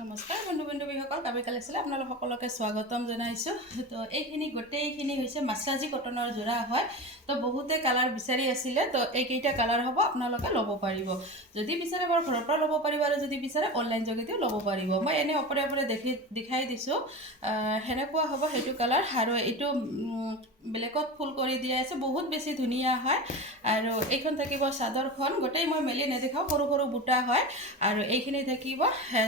নমস্কাৰ বন্ধু বান্ধৱীসকল, কাবি কালেকশ্যনলৈ আপোনালোক সকলোকে স্বাগতম জনাইছোঁ। তো এইখিনি গোটেইখিনি হৈছে মাছৰাজি কটনৰ যোৰা হয়। তো বহুতে কালাৰ বিচাৰি আছিলে, তো এইকেইটা কালাৰ হ'ব, আপোনালোকে ল'ব পাৰিব। যদি বিচাৰে মোৰ ঘৰৰ পৰা ল'ব পাৰিব, আৰু যদি বিচাৰে অনলাইন যোগেদিও ল'ব পাৰিব। মই এনেই ওপৰে ওপৰে দেখাই দিছোঁ, সেনেকুৱা হ'ব সেইটো কালাৰ। আৰু এইটো ব্লেকত ফুল কৰি দিয়া আছে, বহুত বেছি ধুনীয়া হয়। আৰু এইখন থাকিব চাদৰখন, গোটেই মই মেলি নেদেখাওঁ, সৰু সৰু বুটা হয়। আৰু এইখিনি থাকিব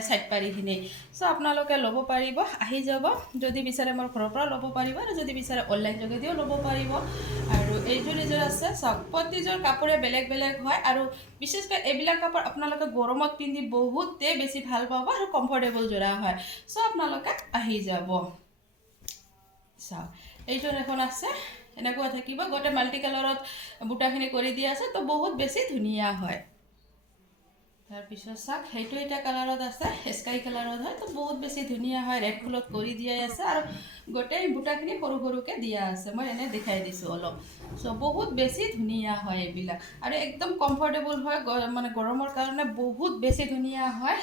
চাইড পাৰিখিনি। চ' আপোনালোকে ল'ব পাৰিব, আহি যাব। যদি বিচাৰে মোৰ ঘৰৰ পৰা ল'ব পাৰিব, আৰু যদি বিচাৰে অনলাইন যোগেদিও ল'ব পাৰিব। আৰু এইযোৰ আছে চাওক, প্ৰতিযোৰ কাপোৰে বেলেগ বেলেগ হয়। আৰু বিশেষকৈ এইবিলাক কাপোৰ আপোনালোকে গৰমত পিন্ধি বহুতেই বেছি ভাল পাব, আৰু কমফৰ্টেবল যোৰা হয়। চ' আপোনালোকে আহি যাব। চাওক, এইযোৰ এখন আছে, এনেকুৱা থাকিব, গোটেই মাল্টি কালাৰত বুটাখিনি কৰি দিয়া আছে। তো বহুত বেছি ধুনীয়া হয়। তাৰপিছত চাওক, সেইটো এটা কালাৰত আছে, স্কাই কালাৰত হয়। তো বহুত বেছি ধুনীয়া হয়, ৰেড ফুলত কৰি দিয়াই আছে। আৰু গোটেই বুটাখিনি সৰু সৰুকৈ দিয়া আছে, মই এনেই দেখাই দিছোঁ অলপ। চ' বহুত বেছি ধুনীয়া হয় এইবিলাক, আৰু একদম কমফৰ্টেবল হয়, মানে গৰমৰ কাৰণে বহুত বেছি ধুনীয়া হয়।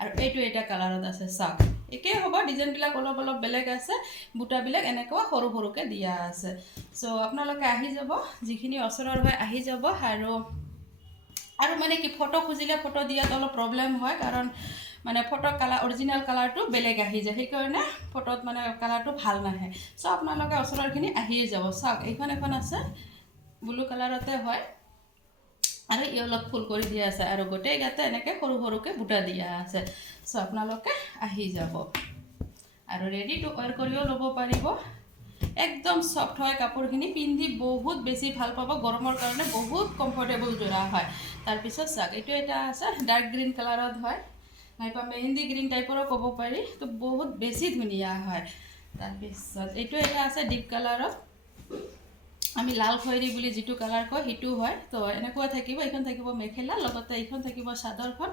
আৰু এইটো এটা কালাৰত আছে, চাওক একেই হ'ব, ডিজাইনবিলাক অলপ অলপ বেলেগ আছে, বুটাবিলাক এনেকুৱা সৰু সৰুকৈ দিয়া আছে। চ' আপোনালোকে আহি যাব, যিখিনি ওচৰৰ হয় আহি যাব। আৰু মানে কি, ফটো খুজিলে ফটো দিয়াত অলপ প্ৰব্লেম হয়, কাৰণ মানে ফটো কালাৰ অৰিজিনেল কালাৰটো বেলেগ আহি যায়, সেইকাৰণে ফটোত মানে কালাৰটো ভাল নাহে। চ' আপোনালোকে ওচৰৰখিনি আহিয়ে যাব। চাওক, এইখন এখন আছে, ব্লু কালাৰতে হয়, আৰু অলপ ফুল কৰি দিয়া আছে, আৰু গোটেই গাতে এনেকৈ সৰু সৰুকৈ বুটা দিয়া আছে। চ' আপোনালোকে আহি যাব, আৰু ৰেডি টু ৱেৰ কৰিও ল'ব পাৰিব। একদম সফ্ট হয় কাপোৰখিনি, পিন্ধি বহুত বেছি ভাল পাব, গৰমৰ কাৰণে বহুত কমফৰ্টেবল যোৰা হয়। তাৰপিছত চাওক, এইটো এটা আছে, ডাৰ্ক গ্ৰীণ কালাৰত হয়, নাইবা মেহেন্দি গ্ৰীণ টাইপৰো ক'ব পাৰি। তো বহুত বেছি ধুনীয়া হয়। তাৰপিছত এইটো এটা আছে ডিপ কালাৰত, আমি লাল খয়েৰী বুলি যিটো কালাৰ কয় সেইটো হয়। তো এনেকুৱা থাকিব, এইখন থাকিব মেখেলা, লগতে এইখন থাকিব চাদৰখন,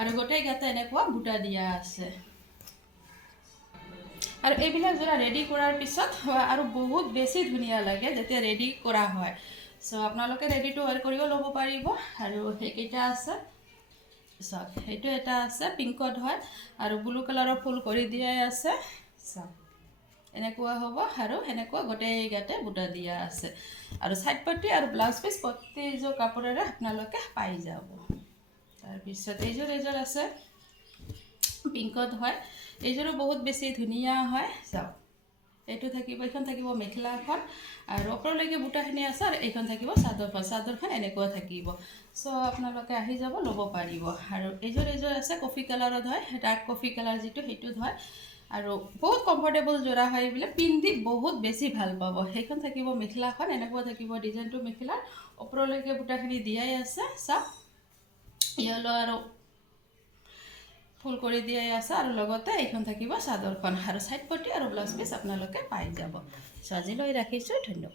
আৰু গোটেই গাতে এনেকুৱা বুটা দিয়া আছে। আৰু এইবিলাক যোৰা ৰেডি কৰাৰ পিছত আৰু বহুত বেছি ধুনীয়া লাগে যেতিয়া ৰেডি কৰা হয়। চ' আপোনালোকে ৰেডি টু ৱেৰ কৰিও ল'ব পাৰিব। আৰু সেইকেইটা আছে, চাওক সেইটো এটা আছে, পিংকত হয়, আৰু ব্লু কালাৰৰ ফুল কৰি দিয়াই আছে। চাওক এনেকুৱা হ'ব, আৰু এনেকুৱা গোটেই গাতে বুটা দিয়া আছে। আৰু ছাইড পট্টি আৰু ব্লাউজ পিচ প্ৰতিযোৰ কাপোৰেৰে আপোনালোকে পাই যাব। তাৰপিছত এইযোৰ আছে, পিংকত হয়, এইযোৰো বহুত বেছি ধুনীয়া হয়। চাওক, এইটো থাকিব, এইখন থাকিব মেখেলাখন, আৰু ওপৰলৈকে বুটাখিনি আছে, আৰু এইখন থাকিব চাদৰখন। চাদৰখন এনেকুৱা থাকিব। চ' আপোনালোকে আহি যাব, ল'ব পাৰিব। আৰু এইযোৰ আছে, কফি কালাৰত হয়, ডাৰ্ক কফি কালাৰ যিটো, সেইটোত হয়। আৰু বহুত কমফৰ্টেবল যোৰা হয়, এইবিলাক পিন্ধি বহুত বেছি ভাল পাব। সেইখন থাকিব মেখেলাখন, এনেকুৱা থাকিব ডিজাইনটো মেখেলাৰ, ওপৰলৈকে বুটাখিনি দিয়াই আছে। চাওক, য়েলো আৰু ফুল কৰি দিয়াই আছে, আৰু লগতে এইখন থাকিব চাদৰখন, আৰু ছাইড পট্টি আৰু ব্লাউজ পিচ আপোনালোকে পাই যাব। চ' আজিলৈ ৰাখিছোঁ, ধন্যবাদ।